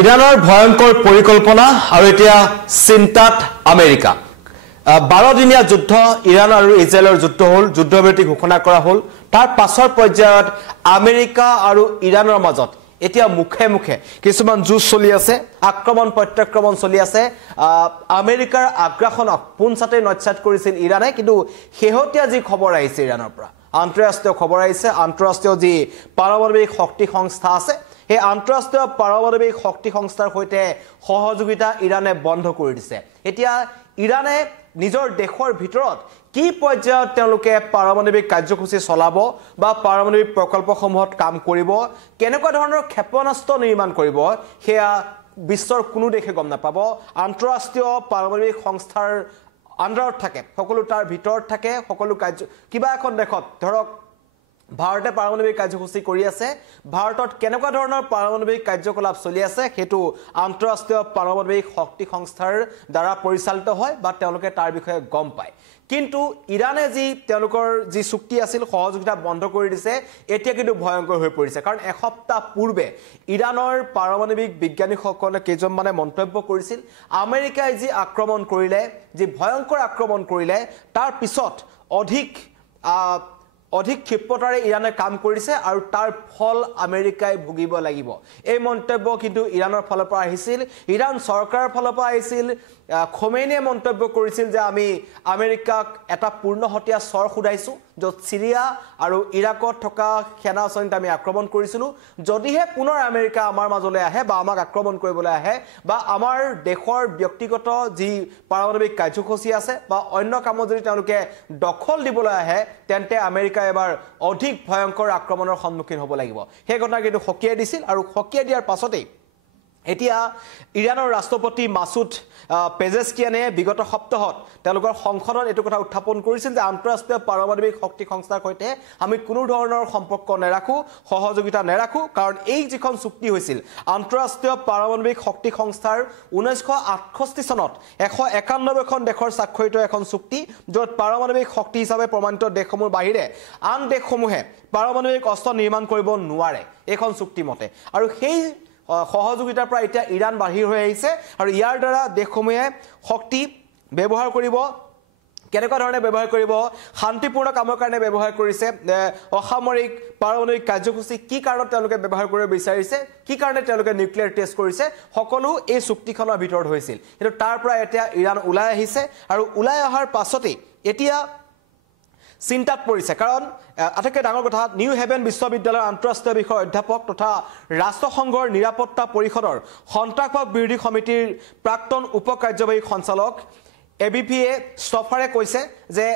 ইৰানৰ ভয়ংকৰ পৰিকল্পনা আৰু এতিয়া চিন্তাত আমেৰিকা 12 দিনীয়া যুদ্ধ ইৰান আৰু ইজৰাইলৰ যুদ্ধ হল যুদ্ধবিৰতি ঘোষণা কৰা হল তাৰ পাছৰ পৰ্যায়ত আমেৰিকা আৰু ইৰানৰ মাজত এতিয়া মুখে মুখে কিছুমান যুদ্ধ চলি আছে আক্ৰমণ প্ৰত্যাক্ৰমণ চলি আছে আমেৰিকাৰ আগ্ৰাসনক পুনচাতে নচ্ছাত কৰিছিল ইৰানে কিন্তু হেহতিয়া যি খবৰ আহিছে ইৰানৰ পৰা আন্তঃৰাষ্ট্ৰীয় খবৰ আহিছে আন্তঃৰাষ্ট্ৰীয় যি পাৰমাণৱিক শক্তি সংস্থা আছে এই আন্তঃৰাষ্ট্ৰীয় পাৰমাণৱিক শক্তি সংস্থাৰ সৈতে সহযোগিতা ইৰানে বন্ধ কৰি দিছে এতিয়া ইৰানে নিজৰ দেশৰ ভিতৰত কি পৰ্যায়ত তেওঁলোকে পাৰমাণৱিক কাৰ্যসূচী চলাব বা পাৰমাণৱিক প্ৰকল্পসমূহত কাম কৰিব কেনেকুৱা ধৰণৰ ক্ষেপণাস্ত্ৰ নিৰ্মাণ কৰিব হেয়া বিশ্বৰ কোনো দেশে গম নাপাব আন্তঃৰাষ্ট্ৰীয় পাৰমাণৱিক সংস্থাৰ আন্ডাৰত থাকে সকলো তাৰ ভিতৰত থাকে সকলো কাৰ্য কিবা এখন দেখত ধৰক ভাৰতে পাৰমাণৱিক কাৰ্যসূচী কৰি আছে ভাৰতত কেনেকুৱা ধৰণৰ পাৰমাণৱিক কাৰ্যকলাপ চলি আছে হেতু আন্তঃৰাষ্ট্ৰীয় পাৰমাণৱিক শক্তি সংস্থাৰ দ্বাৰা পৰিচালিত হয় বা তেওঁলোকে তাৰ বিষয়ে গম পায় কিন্তু ইৰানে যি তেওঁলোকৰ যি চুক্তি আছিল সহযোগিতা বন্ধ কৰি দিছে এতিয়া কিন্তু ভয়ংকৰ হৈ পৰিছে কাৰণ এসপ্তাহ পূৰ্বে ইৰানৰ পাৰমাণৱিক বিজ্ঞানীসকলে কেইজনমানে মন্তব্য কৰিছিল আমেৰিকাই যি আক্ৰমণ কৰিলে যি ভয়ংকৰ আক্ৰমণ কৰিলে তাৰ পিছত অধিক ক্ষিপ্ৰতাৰে ইৰানে কাম কৰিছে আৰু তাৰ ফল আমেৰিকাই ভুগিব লাগিব এই মন্তব্য কিন্তু ইৰানৰ ফালৰ পৰা আহিছিল ইৰান চৰকাৰৰ ফালৰ পৰা আহিছিল খোমেনিয়ে মন্তব্য কৰিছিল যে আমি আমেৰিকাক এটা পূৰ্ণহতীয়া স্বৰ খুদাইছো য'ত সিৰিয়া আৰু ইৰাকত থকা সেনা সৈন্য আমি আক্ৰমণ কৰিছিলো যদিহে পুনৰ আমেৰিকা আমাৰ মাজলৈ আহে বা আমাক আক্ৰমণ কৰিবলৈ আহে বা আমাৰ দেশৰ ব্যক্তিগত যি পাৰমাণৱিক কাৰ্যসূচী আছে বা অন্য কামত যদি তেওঁলোকে দখল দিবলৈ আহে তেন্তে আমেৰিকা এবাৰ অধিক ভয়ংকৰ আক্ৰমণৰ সন্মুখীন হ'ব লাগিব সেই কথা কিন্তু হকিয়াই দিছিল আৰু হকিয়াই দিয়াৰ পাছতেই এতিয়া ইৰানৰ ৰাষ্ট্ৰপতি মাসুদ পেজেস্কিয়ানে বিগত সপ্তাহত তেওঁলোকৰ সংসদত এটো কথা উত্থাপন কৰিছিল যে আন্তঃৰাষ্ট্ৰীয় পাৰমাণৱিক শক্তি সংস্থাৰ সৈতে আমি কোনো ধৰণৰ সম্পৰ্ক নেৰাখো সহযোগিতা নেৰাখো কাৰণ এই যিখন চুক্তি হৈছিল আন্তঃৰাষ্ট্ৰীয় পাৰমাণৱিক শক্তি সংস্থাৰ 1968 চনত 191 খন দেশৰ স্বাক্ষৰিত এখন চুক্তি য'ত পাৰমাণৱিক শক্তি হিচাপে প্ৰমাণিত দেশসমূহৰ বাহিৰে আন দেশসমূহে পাৰমাণৱিক অস্ত্ৰ নিৰ্মাণ কৰিব নোৱাৰে এইখন চুক্তি মতে আৰু সেই সহযোগিতাৰ পৰা এতিয়া ইৰান বাহিৰ হৈ আহিছে আৰু ইয়াৰ দ্বাৰা দেশসমূহে শক্তি ব্যৱহাৰ কৰিব কেনেকুৱা ধৰণে ব্যৱহাৰ কৰিব শান্তিপূৰ্ণ কামৰ কাৰণে ব্যৱহাৰ কৰিছে অসামৰিক পাৰমাণৱিক কাৰ্যসূচী কি কাৰণত তেওঁলোকে ব্যৱহাৰ কৰিব বিচাৰিছে কি কাৰণে তেওঁলোকে নিউক্লিয়াৰ টেষ্ট কৰিছে সকলো এই চুক্তিখনৰ ভিতৰত হৈছিল কিন্তু তাৰ পৰা এতিয়া ইৰান ওলাই আহিছে আৰু ওলাই অহাৰ পাছতেই এতিয়া চিন্তাত পৰিছে কাৰণ আটাইতকৈ ডাঙৰ কথা নিউ হেভেন বিশ্ববিদ্যালয়ৰ আন্তঃৰাষ্ট্ৰীয় বিষয়ৰ অধ্যাপক তথা ৰাষ্ট্ৰসংঘৰ নিৰাপত্তা পৰিষদৰ সন্ত্ৰাসবাদ বিৰোধী সমিতিৰ প্ৰাক্তন উপকাৰ্যবাহী সঞ্চালক এবিপিএ ষ্টফাৰে কৈছে যে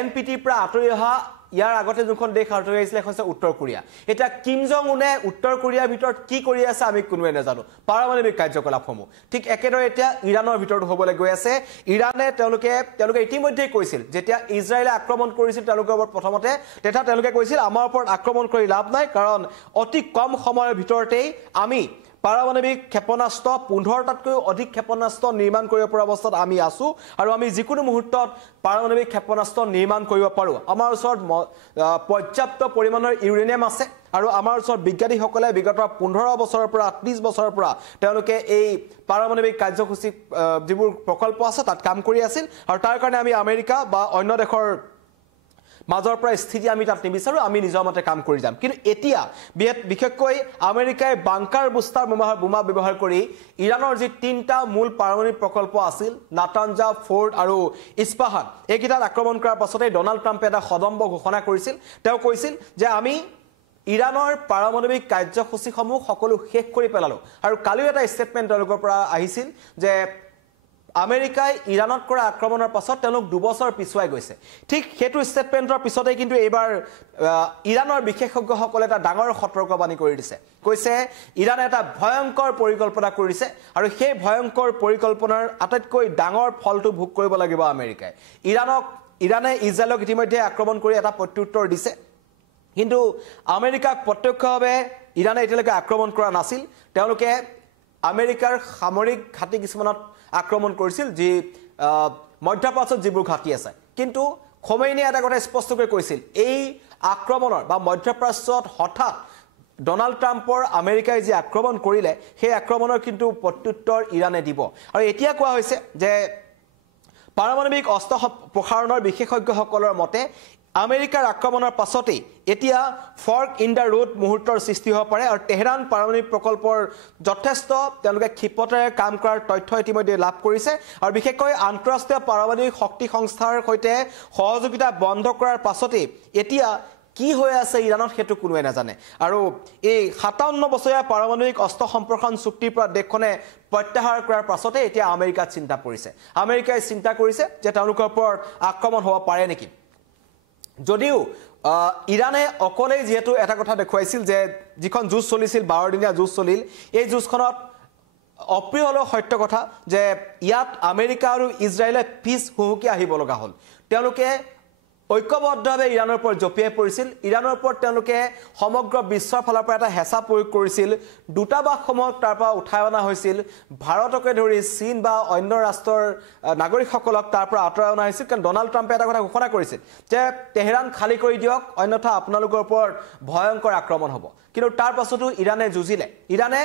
এনপিটিৰ পৰা আঁতৰি অহা ইয়াৰ আগতে যোনখন দেশ আঁতৰি আহিছিলে হৈছে উত্তৰ কোৰিয়া এটা কিম জং উনে উত্তৰ কোৰিয়াৰ ভিতৰত কি কৰি আছে আমি কোনোৱে নাজানো পাৰমাণৱিক কাৰ্যকলাপসমূহ ঠিক একেদৰে এতিয়া ইৰানৰ ভিতৰত হ'বলৈ গৈ আছে ইৰানে তেওঁলোকে ইতিমধ্যে কৈছিল যেতিয়া ইজৰাইলে আক্ৰমণ কৰিছিল তেওঁলোকৰ ওপৰত প্ৰথমতে তেতিয়া তেওঁলোকে কৈছিল আমাৰ ওপৰত আক্ৰমণ কৰি লাভ নাই কাৰণ অতি কম সময়ৰ ভিতৰতেই আমি পাৰমাণৱিক ক্ষেপণাস্ত্ৰ 15টাতকৈ অধিক ক্ষেপণাস্ত্ৰ নিৰ্মাণ কৰিব পৰা অৱস্থাত আমি আছো আৰু আমি যিকোনো মুহূৰ্তত পাৰমাণৱিক ক্ষেপণাস্ত্ৰ নিৰ্মাণ কৰিব পাৰো আমাৰ ওচৰত পৰ্যাপ্ত পৰিমাণৰ ইউৰেনিয়াম আছে আৰু আমাৰ ওচৰত বিজ্ঞানীসকলে বিগত 15 বছৰৰ পৰা 30 বছৰৰ পৰা তেওঁলোকে এই পাৰমাণৱিক কাৰ্যসূচী যিবোৰ প্ৰকল্প আছে তাত কাম কৰি আছিল আৰু তাৰ কাৰণে আমি আমেৰিকা বা অন্য দেশৰ মাজৰ পৰা স্থিতি আমি তাত নিবিচাৰো আমি নিজৰ মতে কাম কৰি যাম কিন্তু এতিয়া বিশেষকৈ আমেৰিকাই বাংকাৰ বুষ্টাৰ বোমা ব্যৱহাৰ কৰি ইৰানৰ যি তিনটা মূল পাৰমাণৱিক প্ৰকল্প আছিল নাটানজা ফৰ্ড আৰু ইস্পাহান এইকেইটাত আক্ৰমণ কৰাৰ পাছতে ডনাল্ড ট্ৰাম্পে এটা সদম্ভ ঘোষণা কৰিছিল তেওঁ কৈছিল যে আমি ইৰানৰ পাৰমাণৱিক কাৰ্যসূচীসমূহ সকলো শেষ কৰি পেলালো আৰু কালিও এটা ষ্টেটমেন্ট তেওঁলোকৰ পৰা আহিছিল যে আমেৰিকাই ইৰানত কৰা আক্ৰমণৰ পাছত তেওঁলোক 2 বছৰ পিছুৱাই গৈছে ঠিক হেতু ষ্টেটমেন্টৰ পিছতে কিন্তু এবাৰ ইৰানৰ বিশেষজ্ঞসকলে এটা ডাঙৰ সতৰ্কবাণী কৰি দিছে কৈছে ইৰানে এটা ভয়ংকৰ পৰিকল্পনা কৰিছে আৰু সেই ভয়ংকৰ পৰিকল্পনাৰ আটাইতকৈ ডাঙৰ ফলটো ভোগ কৰিব লাগিব আমেৰিকাই ইৰানে ইজৰাইলক ইতিমধ্যে আক্ৰমণ কৰি এটা প্ৰত্যুত্তৰ দিছে কিন্তু আমেৰিকাক প্ৰত্যক্ষভাৱে ইৰানে এতিয়ালৈকে আক্ৰমণ কৰা নাছিল তেওঁলোকে আমেৰিকাৰ সামৰিক ঘাটি কিছুমানত আক্ৰমণ কৰিছিল যি মধ্যপ্ৰাচ্যত যিবোৰ ঘাটি আছে কিন্তু খোমেনিয়ে এটা কথা স্পষ্টকৈ কৈছিল এই আক্ৰমণৰ বা মধ্যপ্ৰাচ্যত হঠাৎ ডোনাল্ড ট্ৰাম্পৰ আমেৰিকাই যি আক্ৰমণ কৰিলে সেই আক্ৰমণৰ কিন্তু প্ৰত্যুত্তৰ ইৰাণে দিব আৰু এতিয়া কোৱা হৈছে যে পাৰমাণৱিক অস্ত্ৰ প্ৰসাৰণৰ বিশেষজ্ঞসকলৰ মতে আমেৰিকাৰ আক্ৰমণৰ পাছতেই এতিয়া ফৰ্ক ইন দ্য ৰোড মুহূৰ্তৰ সৃষ্টি হ'ব পাৰে আৰু তেহৰান পাৰমাণৱিক প্ৰকল্পৰ যথেষ্ট তেওঁলোকে ক্ষিপ্ৰতাৰে কাম কৰাৰ তথ্য ইতিমধ্যে লাভ কৰিছে আৰু বিশেষকৈ আন্তঃৰাষ্ট্ৰীয় পাৰমাণৱিক শক্তি সংস্থাৰ সৈতে সহযোগিতা বন্ধ কৰাৰ পাছতেই এতিয়া কি হৈ আছে ইৰাণত সেইটো কোনোৱে নাজানে আৰু এই 57 বছৰীয়া পাৰমাণৱিক অস্ত্ৰ সম্প্ৰসাৰণ চুক্তিৰ পৰা দেশখনে প্ৰত্যাহাৰ কৰাৰ পাছতে এতিয়া আমেৰিকাত চিন্তা পৰিছে আমেৰিকাই চিন্তা কৰিছে যে তেওঁলোকৰ ওপৰত আক্ৰমণ হ'ব পাৰে নেকি যদিও ইৰাণে অকলেই যেহেতু এটা কথা দেখুৱাইছিল যে যিখন যুঁজ চলিছিল 12 দিনীয়া যুঁজ চলিল এই যুঁজখনত অপ্ৰিয় হলেও সত্য কথা যে ইয়াত আমেৰিকা আৰু ইজৰাইলে পিছ হুহুকি আহিব লগা হ'ল তেওঁলোকে ঐক্যবদ্ধভাৱে ইৰাণৰ ওপৰত জপিয়াই পৰিছিল ইৰাণৰ ওপৰত তেওঁলোকে সমগ্ৰ বিশ্বৰ ফালৰ পৰা এটা হেঁচা প্ৰয়োগ কৰিছিল দূতাবাসসমূহক তাৰ পৰা উঠাই অনা হৈছিল ভাৰতকে ধৰি চীন বা অন্য ৰাষ্ট্ৰৰ নাগৰিকসকলক তাৰ পৰা আঁতৰাই অনা হৈছিল কাৰণ ডোনাল্ড ট্ৰাম্পে এটা কথা ঘোষণা কৰিছিল যে তেহৰান খালী কৰি দিয়ক অন্যথা আপোনালোকৰ ওপৰত ভয়ংকৰ আক্ৰমণ হ'ব কিন্তু তাৰ পাছতো ইৰাণে যুঁজিলে ইৰাণে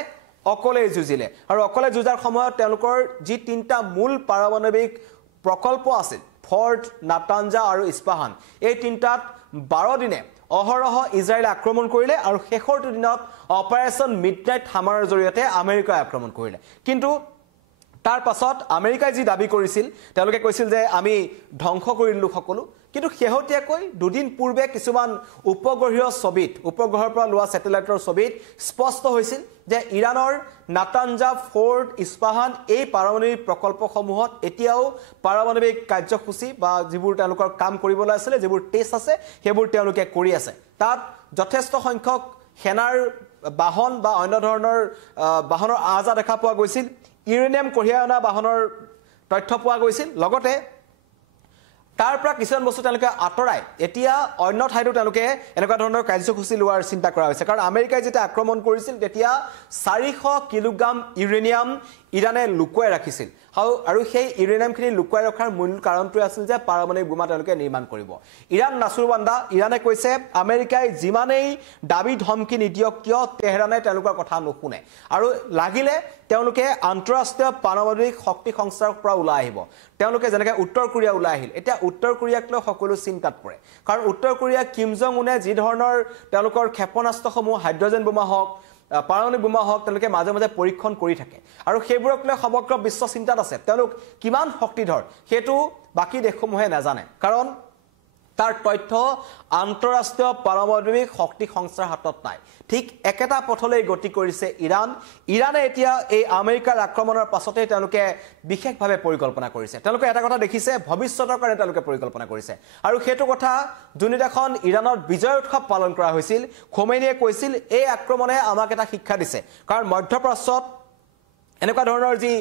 অকলে যুঁজিলে আৰু অকলে যুঁজাৰ সময়ত তেওঁলোকৰ যি তিনিটা মূল পাৰমাণৱিক প্ৰকল্প আছিল ফৰ্ট নাটাঞ্জা আৰু ইস্পাহান এই তিনটাত 12 দিনে অহৰহ ইজৰাইলে আক্ৰমণ কৰিলে আৰু শেষৰটো দিনত অপাৰেশ্যন মিডনাইট হামাৰৰ জৰিয়তে আমেৰিকাই আক্ৰমণ কৰিলে কিন্তু তাৰ পাছত আমেৰিকাই যি দাবী কৰিছিল তেওঁলোকে কৈছিল যে আমি ধ্বংস কৰিলো সকলো কিন্তু শেহতীয়াকৈ দুদিন পূৰ্বে কিছুমান উপগ্ৰহীয় ছবিত উপগ্ৰহৰ পৰা লোৱা স্যাটেলাইটৰ ছবিত স্পষ্ট হৈছিল যে ইৰাণৰ নাটাঞ্জা ফৰ্ট ইস্পাহান এই পাৰমাণৱিক প্ৰকল্পসমূহত এতিয়াও পাৰমাণৱিক কাৰ্যসূচী বা যিবোৰ তেওঁলোকৰ কাম কৰিবলৈ আছিল যিবোৰ টেষ্ট আছে সেইবোৰ তেওঁলোকে কৰি আছে তাত যথেষ্ট সংখ্যক সেনাৰ বাহন বা অন্য ধৰণৰ বাহনৰ আজা দেখা পোৱা গৈছিল ইউৰেনিয়াম কঢ়িয়াই অনা বাহনৰ তথ্য পোৱা গৈছিল লগতে তাৰ পৰা কিছুমান বস্তু তেওঁলোকে আঁতৰাই এতিয়া অন্য ঠাইতো তেওঁলোকে এনেকুৱা ধৰণৰ কাৰ্যসূচী লোৱাৰ চিন্তা কৰা হৈছে কাৰণ আমেৰিকাই যেতিয়া আক্ৰমণ কৰিছিল তেতিয়া 400 কিলোগ্ৰাম ইউৰেনিয়াম ইৰাণে লুকুৱাই ৰাখিছিল আৰু সেই ইউৰেনিয়ামখিনি লুকুৱাই ৰখাৰ মূল কাৰণটো আছিল যে পাৰমাণৱিক বোমা তেওঁলোকে নিৰ্মাণ কৰিব ইৰাণ নাচুৰবান্দা ইৰাণে কৈছে আমেৰিকাই যিমানেই দাবী ধমকি নিদিয়ক কিয় তেহৰানে তেওঁলোকৰ কথা নুশুনে আৰু লাগিলে তেওঁলোকে আন্তঃৰাষ্ট্ৰীয় পাৰমাণৱিক শক্তি সংস্থাৰ পৰা ওলাই আহিব তেওঁলোকে যেনেকৈ উত্তৰ কোৰিয়া ওলাই আহিল এতিয়া উত্তৰ কোৰিয়াক লৈ সকলো চিন্তাত পৰে কাৰণ উত্তৰ কোৰিয়া কিম জং উনে যি ধৰণৰ তেওঁলোকৰ ক্ষেপণাস্ত্ৰসমূহ হাইড্ৰজেন বোমা হওক পাৰমাণৱিক বোমা হওক তেওঁলোকে মাজে মাজে পৰীক্ষণ কৰি থাকে আৰু সেইবোৰক লৈ সমগ্ৰ বিশ্ব চিন্তাত আছে তেওঁলোক কিমান শক্তিধৰ সেইটো বাকী দেশসমূহে নাজানে কাৰণ তাৰ তথ্য আন্তঃৰাষ্ট্ৰীয় পাৰমাণৱিক শক্তি সংস্থাৰ হাতত নাই ঠিক একেটা পথলৈ গতি কৰিছে ইৰাণে এতিয়া এই আমেৰিকাৰ আক্ৰমণৰ পাছতে তেওঁলোকে বিশেষভাৱে পৰিকল্পনা কৰিছে তেওঁলোকে এটা কথা দেখিছে ভৱিষ্যতৰ কাৰণে তেওঁলোকে পৰিকল্পনা কৰিছে আৰু সেইটো কথা যোনদিনাখন ইৰাণত বিজয় উৎসৱ পালন কৰা হৈছিল খোমেনিয়ে কৈছিল এই আক্ৰমণে আমাক এটা শিক্ষা দিছে কাৰণ মধ্যপ্ৰাচ্যত এনেকুৱা ধৰণৰ যি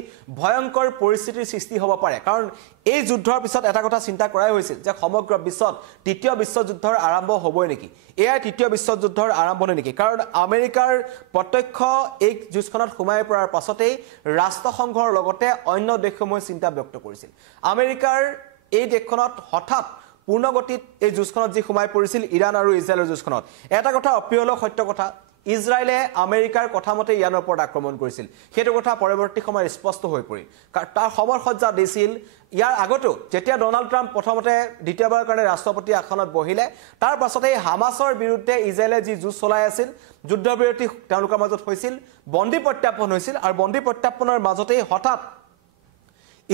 ভয়ংকৰ পৰিস্থিতিৰ সৃষ্টি হ'ব পাৰে কাৰণ এই যুদ্ধৰ পিছত এটা কথা চিন্তা কৰাই হৈছিল যে সমগ্ৰ বিশ্বত তৃতীয় বিশ্বযুদ্ধৰ আৰম্ভ হ'বই নেকি এয়া তৃতীয় বিশ্বযুদ্ধৰ আৰম্ভণি নেকি কাৰণ আমেৰিকাৰ প্ৰত্যক্ষ এই যুদ্ধখনত সোমাই পৰাৰ পাছতেই ৰাষ্ট্ৰসংঘৰ লগতে অন্য দেশসমূহে চিন্তা ব্যক্ত কৰিছিল আমেৰিকাৰ এই দেশখনত হঠাৎ পূৰ্ণগতিত এই যুদ্ধখনত যি সোমাই পৰিছিল ইৰাণ আৰু ইজৰাইলৰ যুদ্ধখনত এটা কথা অপ্ৰিয় হলেও সত্য কথা ইজৰাইলে আমেৰিকাৰ কথামতে ইৰাণৰ ওপৰত আক্ৰমণ কৰিছিল সেইটো কথা পৰৱৰ্তী সময়ত স্পষ্ট হৈ পৰিল তাৰ সমৰসজ্জা দিছিল ইয়াৰ আগতো যেতিয়া ডোনাল্ড ট্ৰাম্প প্ৰথমতে দ্বিতীয়বাৰৰ কাৰণে ৰাষ্ট্ৰপতি আসনত বহিলে তাৰ পাছতে হামাছৰ বিৰুদ্ধে ইজৰাইলে যি যুঁজ চলাই আছিল যুদ্ধবিৰতি তেওঁলোকৰ মাজত হৈছিল বন্দী প্ৰত্যাপন হৈছিল আৰু বন্দী প্ৰত্যাপনৰ মাজতেই হঠাৎ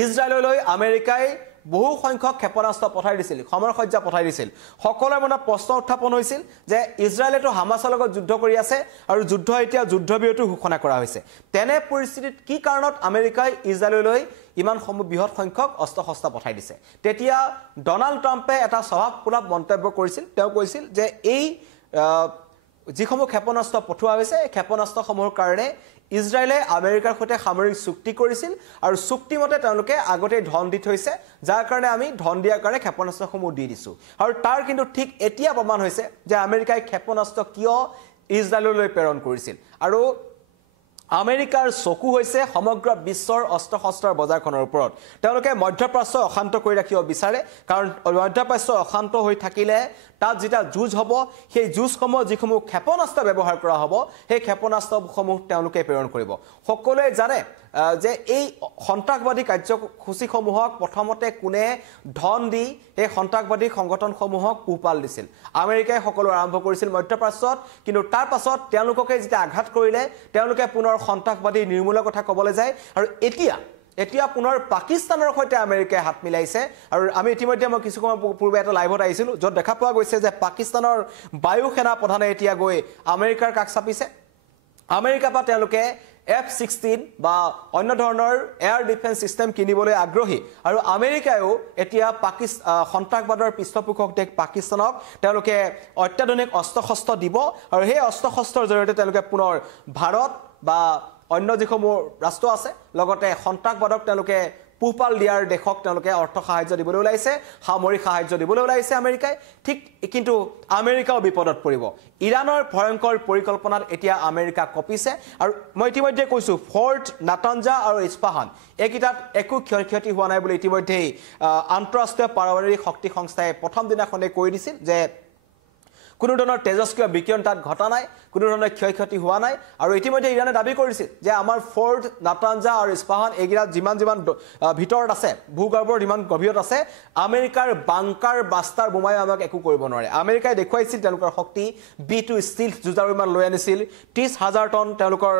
ইজৰাইললৈ আমেৰিকাই বহু সংখ্যক ক্ষেপণাস্ত্ৰ পঠাই দিছিল সমৰসজ্জা পঠাই দিছিল সকলোৰে মনত প্ৰশ্ন উত্থাপন হৈছিল যে ইজৰাইলেতো হামাছৰ লগত যুদ্ধ কৰি আছে আৰু যুদ্ধ এতিয়া যুদ্ধবিৰতি ঘোষণা কৰা হৈছে তেনে পৰিস্থিতিত কি কাৰণত আমেৰিকাই ইজৰাইললৈ ইমান বৃহৎ সংখ্যক অস্ত্ৰ-শস্ত্ৰ পঠাই দিছে তেতিয়া ডোনাল্ড ট্ৰাম্পে এটা স্বভাৱসুলভ মন্তব্য কৰিছিল তেওঁ কৈছিল যে এই যিসমূহ ক্ষেপণাস্ত্ৰ পঠোৱা হৈছে এই ক্ষেপণাস্ত্ৰসমূহৰ কাৰণে ইজৰাইলে আমেৰিকাৰ সৈতে সামৰিক চুক্তি কৰিছিল আৰু চুক্তিমতে তেওঁলোকে আগতে ধন দি থৈছে যাৰ কাৰণে আমি ধন দিয়াৰ কাৰণে ক্ষেপণাস্ত্ৰসমূহ দি দিছো আৰু তাৰ কিন্তু ঠিক এতিয়া প্ৰমাণ হৈছে যে আমেৰিকাই ক্ষেপণাস্ত্ৰ কিয় ইজৰাইললৈ প্ৰেৰণ কৰিছিল আৰু আমেৰিকাৰ চকু হৈছে সমগ্ৰ বিশ্বৰ অস্ত্ৰ শস্ত্ৰৰ বজাৰখনৰ ওপৰত তেওঁলোকে মধ্যপ্ৰাচ্য অশান্ত কৰি ৰাখিব বিচাৰে কাৰণ মধ্যপ্ৰাচ্য অশান্ত হৈ থাকিলে তাত যেটা যুঁজ হ'ব সেই যুঁজসমূহ যিসমূহ ক্ষেপণাস্ত্ৰ ব্যৱহাৰ কৰা হ'ব সেই ক্ষেপণাস্ত্ৰসমূহ তেওঁলোকে প্ৰেৰণ কৰিব সকলোৱে জানে যে এই সন্ত্ৰাসবাদী কাৰ্যসূচীসমূহক প্ৰথমতে কোনে ধন দি এই সন্ত্ৰাসবাদী সংগঠনসমূহক পোহপাল দিছিল আমেৰিকাই সকলো আৰম্ভ কৰিছিল মধ্যপ্ৰাচ্যত কিন্তু তাৰ পাছত তেওঁলোককে যেটা আঘাত কৰিলে তেওঁলোকে পুনৰ সন্ত্ৰাসবাদী নিৰ্মূলৰ কথা ক'বলৈ যায় আৰু এতিয়া পুনৰ পাকিস্তানৰ সৈতে আমেৰিকাই হাত মিলাইছে আৰু আমি ইতিমধ্যে মই কিছু সময় পূৰ্বে এটা লাইভত আহিছিল য'ত দেখা পোৱা গৈছে যে পাকিস্তানৰ বায়ু সেনা প্ৰধানে এতিয়া গৈ আমেৰিকাৰ কাষ চাপিছে আমেৰিকাৰ পৰা তেওঁলোকে F-16 বা অন্য ধৰণৰ এয়াৰ ডিফেন্স সিস্টেম কিনিবলৈ আগ্ৰহী আৰু আমেৰিকায়ও এতিয়া সন্ত্ৰাসবাদৰ পৃষ্ঠপোষক দেশ পাকিস্তানক তেওঁলোকে অত্যাধুনিক অস্ত্ৰ-শস্ত্ৰ দিব আৰু সেই অস্ত্ৰ-শস্ত্ৰৰ জৰিয়তে তেওঁলোকে পুনৰ ভাৰত বা অন্য যিসমূহ ৰাষ্ট্ৰ আছে লগতে সন্ত্ৰাসবাদক তেওঁলোকে পোহপাল দিয়াৰ দেশক তেওঁলোকে অৰ্থ সাহায্য দিবলৈ ওলাইছে সামৰিক সাহায্য দিবলৈ ওলাইছে আমেৰিকাই ঠিক কিন্তু আমেৰিকাও বিপদত পৰিব ইৰানৰ ভয়ংকৰ পৰিকল্পনাত এতিয়া আমেৰিকা কপিছে আৰু মই ইতিমধ্যে কৈছো ফৰ্ট নাটাঞ্জা আৰু ইস্পাহান একিটাত একো ক্ষয়ক্ষতি হোৱা নাই বুলি ইতিমধ্যে আন্তঃৰাষ্ট্ৰীয় পাৰমাণৱিক শক্তি সংস্থাই প্ৰথম দিনাখনে কৈ দিছিল যে কোনো ধৰণৰ তেজস্ক্ৰিয় বিকিৰণ তাত ঘটা নাই কোনো ধৰণৰ ক্ষয়ক্ষতি হোৱা নাই আৰু ইতিমধ্যে ইৰানে দাবী কৰিছিল যে আমাৰ ফৰ্ট নাটাঞ্জা আৰু ইস্পাহান এগিৰা যিমান ভিতৰত আছে ভূগৰ্ভৰ যিমান গভীৰত আছে আমেৰিকাৰ বাংকাৰ বাষ্টাৰ বোমাই আমাক একো কৰিব নোৱাৰে আমেৰিকাই দেখুৱাইছিল তেওঁলোকৰ শক্তি B2 ষ্টিল যুঁজাৰু বিমান লৈ আনিছিল 30,000 টন তেওঁলোকৰ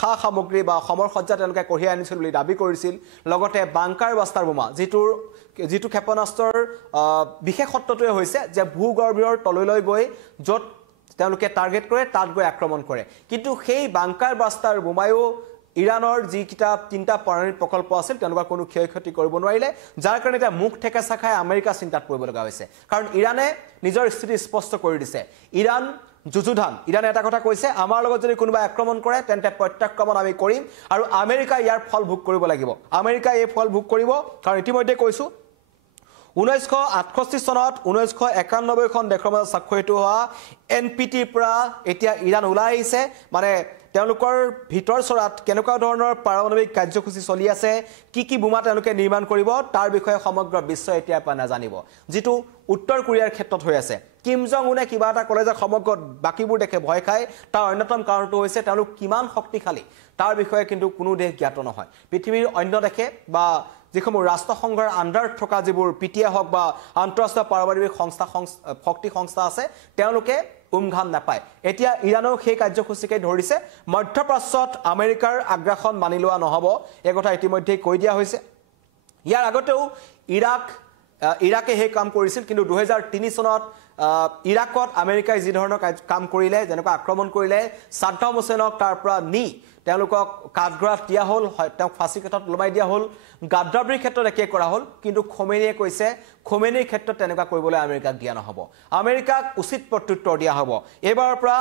সা সামগ্ৰী বা সমৰ সজ্জা তেওঁলোকে কঢ়িয়াই আনিছিল বুলি দাবী কৰিছিল লগতে বাংকাৰ বাষ্টাৰ বোমা যিটো ক্ষেপণাস্ত্ৰৰ বিশেষত্বটোৱে হৈছে যে ভূগৰ্ভৰ তললৈ গৈ য'ত তেওঁলোকে টাৰ্গেট কৰে তাত গৈ আক্ৰমণ কৰে কিন্তু সেই বাংকাৰ বাষ্টাৰ বোমায়ো ইৰানৰ যি তিনটা পাৰমাণৱিক প্ৰকল্প আছিল তেওঁলোকৰ কোনো ক্ষয়ক্ষতি কৰিব নোৱাৰিলে যাৰ কাৰণে এটা মুখ ঠেকেচা খাই আমেৰিকা চিন্তাত পৰিব লগা হৈছে কাৰণ ইৰানে নিজৰ স্থিতি স্পষ্ট কৰি দিছে ইৰান যুযুধান ইৰানে এটা কথা কৈছে আমাৰ লগত যদি কোনোবা আক্ৰমণ কৰে তেন্তে প্ৰত্যাক্ৰমণ আমি কৰিম আৰু আমেৰিকা ইয়াৰ ফল ভোগ কৰিব লাগিব আমেৰিকা এই ফল ভোগ কৰিব কাৰণ ইতিমধ্যে কৈছো 1968 চনত 1991 খন দেশৰ মাজত স্বাক্ষৰিত হোৱা NPT পৰা এতিয়া ইৰাণ ওলাই আহিছে মানে তেওঁলোকৰ ভিতৰ চৰাত কেনেকুৱা ধৰণৰ পাৰমাণৱিক কাৰ্যসূচী চলি আছে কি বোমা তেওঁলোকে নিৰ্মাণ কৰিব তাৰ বিষয়ে সমগ্ৰ বিশ্ব এতিয়া পৰা নাজানিব যেটো উত্তৰ কোৰিয়াৰ ক্ষেত্ৰত হৈ আছে কিম জং উনে কিবা এটা কলে যে সমগ্ৰ বাকিবোৰ দেখে ভয় খায় তাৰ অন্যতম কাৰণটো হৈছে তেওঁলোক কিমান শক্তিশালী তাৰ বিষয়ে কিন্তু কোনো দেশ জ্ঞাত নহয় পৃথিৱীৰ অন্য দেশে বা যিসমূহ ৰাষ্ট্ৰসংঘৰ আণ্ডাৰত থকা যিবোৰ পিটিএ হক বা আন্তঃৰাষ্ট্ৰীয় পাৰমাণৱিক শক্তি সংস্থা আছে তেওঁলোকে উমঘাম নাপায় এতিয়া ইৰাণৰ সেই কাৰ্যসূচীকে ধৰিছে মধ্যপ্ৰাচ্যত আমেৰিকাৰ আগ্ৰাসন মানি লোৱা নহব এই কথা ইতিমধ্যে কৈ দিয়া হৈছে ইয়াৰ আগতেও ইৰাকে সেই কাম কৰিছিল কিন্তু 2003 চনত ইৰাকত আমেৰিকাই যি ধৰণৰ কাম কৰিলে যেনেকৈ আক্ৰমণ কৰিলে সাদ্দাম হুছেইনক তাৰ পৰা নি তেওঁলোকক কাঠগড়াত দিয়া হল তেওঁক ফাঁচী কাঠত লমাই দিয়া হল গাদ্দাফিৰ ক্ষেত্ৰত একে কৰা হল কিন্তু খোমেনিয়ে কৈছে খোমেনিৰ ক্ষেত্ৰত তেনেকুৱা কৰিবলৈ আমেৰিকাক দিয়া নহব আমেৰিকাক উচিত প্ৰত্যুত্তৰ দিয়া হ'ব এবাৰৰ পৰা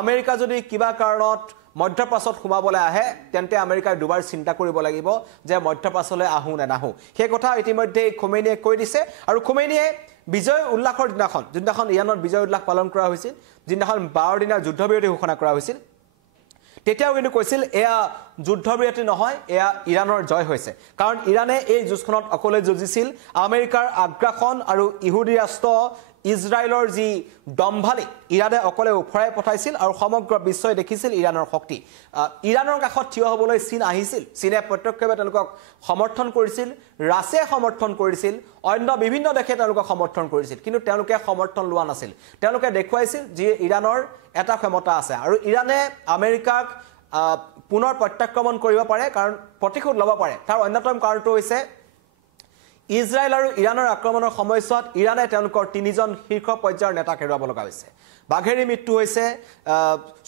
আমেৰিকা যদি কিবা কাৰণত মধ্যপ্ৰাচ্যত সোমাবলৈ আহে তেন্তে আমেৰিকাৰ দুবাৰ চিন্তা কৰিব লাগিব যে মধ্যপ্ৰাচ্যলৈ আহু নে নাহু সেই কথা ইতিমধ্যে খোমেনিয়ে কৈ দিছে আৰু খোমেনিয়ে বিজয় উল্লাসৰ দিনাখন ইৰাণত বিজয় উল্লাস পালন কৰা হৈছিল যিদিনাখন 12 দিনৰ যুদ্ধবিৰতি ঘোষণা কৰা হৈছিল তেতিয়াও কিন্তু কৈছিল এয়া যুদ্ধবিৰতি নহয় এয়া ইৰাণৰ জয় হৈছে কাৰণ ইৰাণে এই যুদ্ধখনত অকলে যুঁজিছিল আমেৰিকাৰ আগ্ৰাসন আৰু ইহুদী ৰাষ্ট্ৰ ইজৰাইলৰ যি দম্ভালি ইৰাণে অকলে উফৰাই পঠাইছিল আৰু সমগ্ৰ বিশ্বই দেখিছিল ইৰাণৰ শক্তি ইৰাণৰ কাষত থিয় হ'বলৈ চীন আহিছিল চীনে প্ৰত্যক্ষভাৱে তেওঁলোকক সমৰ্থন কৰিছিল ৰাছিয়াই সমৰ্থন কৰিছিল অন্য বিভিন্ন দেশে তেওঁলোকক সমৰ্থন কৰিছিল কিন্তু তেওঁলোকে সমৰ্থন লোৱা নাছিল তেওঁলোকে দেখুৱাইছিল যে ইৰাণৰ এটা ক্ষমতা আছে আৰু ইৰাণে আমেৰিকাক পুনৰ প্ৰত্যাক্ৰমণ কৰিব পাৰে কাৰণ প্ৰতিশোধ ল'ব পাৰে তাৰ অন্যতম কাৰণটো হৈছে ইজৰাইল আৰু ইৰাণৰ আক্ৰমণৰ সময়ছোৱাত ইৰাণে তেওঁলোকৰ 3জন শীৰ্ষ পৰ্যায়ৰ নেতাক হেৰুৱাব লগা হৈছে বাঘেৰীৰ মৃত্যু হৈছে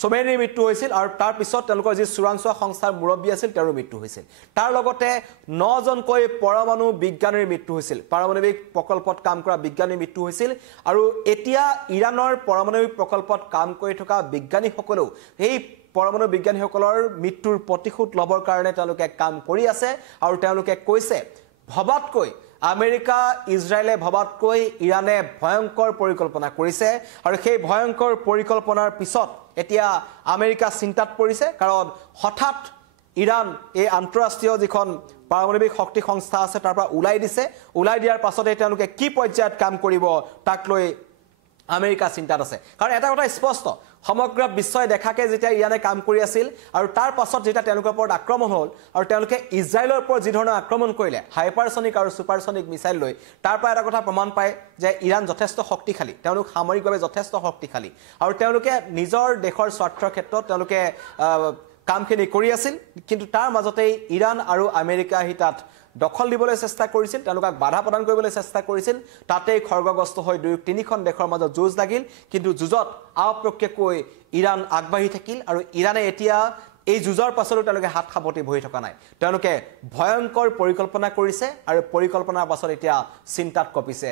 সোমেনিৰ মৃত্যু হৈছিল আৰু তাৰ পিছত তেওঁলোকৰ যি চুৰাংচোৱা সংস্থাৰ মুৰব্বী আছিল তেওঁৰ মৃত্যু হৈছিল তাৰ লগতে 9জনকৈ পৰমাণু বিজ্ঞানীৰ মৃত্যু হৈছিল পাৰমাণৱিক প্ৰকল্পত কাম কৰা বিজ্ঞানীৰ মৃত্যু হৈছিল আৰু এতিয়া ইৰাণৰ পৰমাণৱিক প্ৰকল্পত কাম কৰি থকা বিজ্ঞানীসকলেও এই পৰমাণু বিজ্ঞানীসকলৰ মৃত্যুৰ প্ৰতিশোধ ল'বৰ কাৰণে তেওঁলোকে কাম কৰি আছে আৰু তেওঁলোকে কৈছে ভবাতকৈ আমেৰিকা ইজৰাইলে ভবাতকৈ ইৰাণে ভয়ংকৰ পৰিকল্পনা কৰিছে আৰু সেই ভয়ংকৰ পৰিকল্পনাৰ পিছত এতিয়া আমেৰিকা চিন্তাত পৰিছে কাৰণ হঠাৎ ইৰাণ এই আন্তঃৰাষ্ট্ৰীয় যিখন পাৰমাণৱিক শক্তি সংস্থা আছে তাৰ পৰা ওলাই দিয়াৰ পাছতে তেওঁলোকে কি পৰ্যায়ত কাম কৰিব তাক লৈ আমেৰিকা চিন্তাত আছে কাৰণ এটা কথা স্পষ্ট সমগ্ৰ বিশ্বই দেখাকে যেতিয়া ইৰাণে কাম কৰি আছিল আৰু তাৰ পাছত যেতিয়া তেওঁলোকৰ ওপৰত আক্ৰমণ হ'ল আৰু তেওঁলোকে ইজৰাইলৰ ওপৰত যি ধৰণৰ আক্ৰমণ কৰিলে হাইপাৰসনিক আৰু সুপাৰসনিক মিসাইল লৈ তাৰ পৰা এটা কথা প্ৰমাণ পায় যে ইৰাণ যথেষ্ট শক্তিশালী তেওঁলোক সামৰিকভাৱে যথেষ্ট শক্তিশালী আৰু তেওঁলোকে নিজৰ দেশৰ স্বাৰ্থৰ ক্ষেত্ৰত তেওঁলোকে কামখিনি কৰি আছিল কিন্তু তাৰ মাজতেই ইৰাণ আৰু আমেৰিকা হিতাত দখল দিবলৈ চেষ্টা কৰিছিল তেওঁলোকক বাধা প্ৰদান কৰিবলৈ চেষ্টা কৰিছিল তাতেই খৰ্গগ্ৰস্ত হৈ দুই তিনিখন দেশৰ মাজত যুঁজ লাগিল কিন্তু যুঁজত আপ্ৰক্ৰিয়াকৈ ইৰাণ আগবাঢ়ি থাকিল আৰু ইৰাণে এতিয়া এই যুঁজৰ পাছতো তেওঁলোকে হাত সাৱটি বহি থকা নাই তেওঁলোকে ভয়ংকৰ পৰিকল্পনা কৰিছে আৰু পৰিকল্পনাৰ পাছত এতিয়া চিন্তাত কঁপিছে